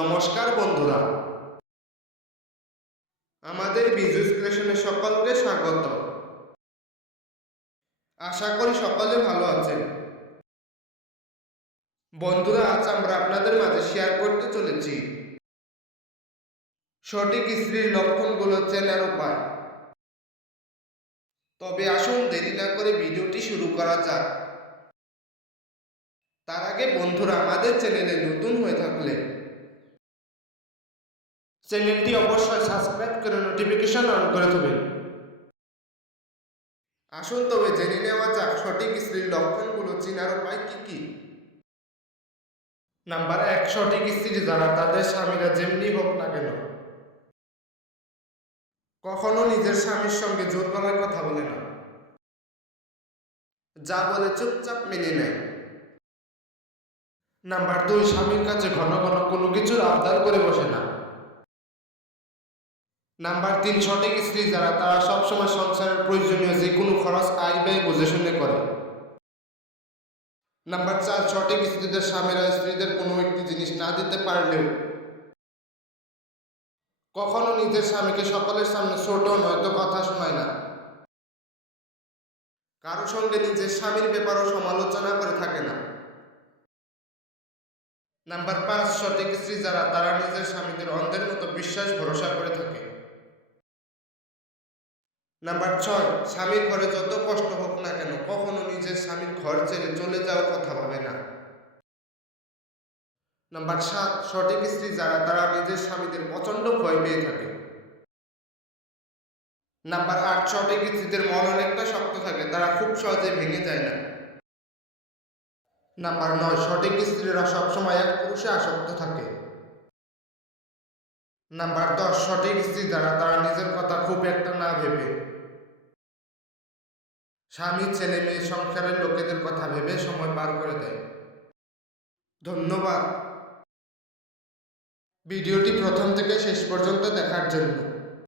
নমস্কার বন্ধুরা। আমাদের বিজুস ক্রিয়েশনে সকলকে স্বাগত। আশা করি সকলে ভালো আছেন। বন্ধুরা, আজ আমরা আপনাদের মাঝে শেয়ার করতে চলেছি। সঠিক স্ত্রীর লক্ষণগুলো চেনার উপায়। তবে আসুন দেরি না করে ভিডিওটি শুরু করা যাক। তার আগে বন্ধুরা, আমাদের চ্যানেলে নতুন হয়ে থাকলে চ্যানেলটি অবশ্যই সাবস্ক্রাইব করে নোটিফিকেশন অন করে দেবেন। আসুন তবে জেনে নেওয়া যাক সঠিক স্ত্রীর লক্ষণগুলো চেনার উপায় কি কি? নাম্বার এক, সঠিক স্ত্রী যারা তাদের স্বামীরা যেমনি হোক না কেন। কখনো নিজের স্বামীর সঙ্গে জোর গলায় কথা বলে না। যা বলে চুপচাপ মেনে নেয়। নাম্বার দুই, স্বামীর কাছে ঘন ঘন কোনো কিছুর আবদার করে বসে না। নাম্বার তিন, সঠিক স্ত্রী যারা, তারা সবসময় সংসারের প্রয়োজনীয় যে কোনো খরচ আয় ব্যয় বুঝে শুনে করে। নাম্বার চার, সঠিক স্ত্রীদের স্বামীরা স্ত্রীদের কোনো একটি জিনিস না দিতে পারলেও কখনো নিজের স্বামীকে সকলের সামনে ছোট নয়তো কথা শোনায় না। কারও সঙ্গে নিজের স্বামীর ব্যাপারও সমালোচনা করে থাকে না। নাম্বার পাঁচ, সঠিক স্ত্রী যারা, তারা নিজের স্বামীদের অন্ধের মতো বিশ্বাস, ভরসা করে থাকে। নাম্বার ছয়, স্বামীর ঘরে যত কষ্ট হোক না কেন, কখনো নিজের স্বামীর ঘর ছেড়ে চলে যাওয়ার কথা ভাবে না। নাম্বার সাত, সঠিক স্ত্রী যারা, তারা নিজের স্বামীদের প্রচণ্ড ভয় পেয়ে থাকে। নাম্বার আট, সঠিক স্ত্রীদের মন অনেকটা শক্ত থাকে, তারা খুব সহজে ভেঙে যায় না। নাম্বার নয়, সঠিক স্ত্রীরা সবসময় এক পুরুষে আসক্ত থাকে। নাম্বার দশ, সঠিক স্ত্রী দ্বারা তারা নিজের কথা খুব একটা না ভেবে। স্বামী, ছেলে, মেয়ে, সংসারের লোকেদের কথা ভেবে সময় পার করে দেয়। ধন্যবাদ। ভিডিওটি প্রথম থেকে শেষ পর্যন্ত দেখার জন্য।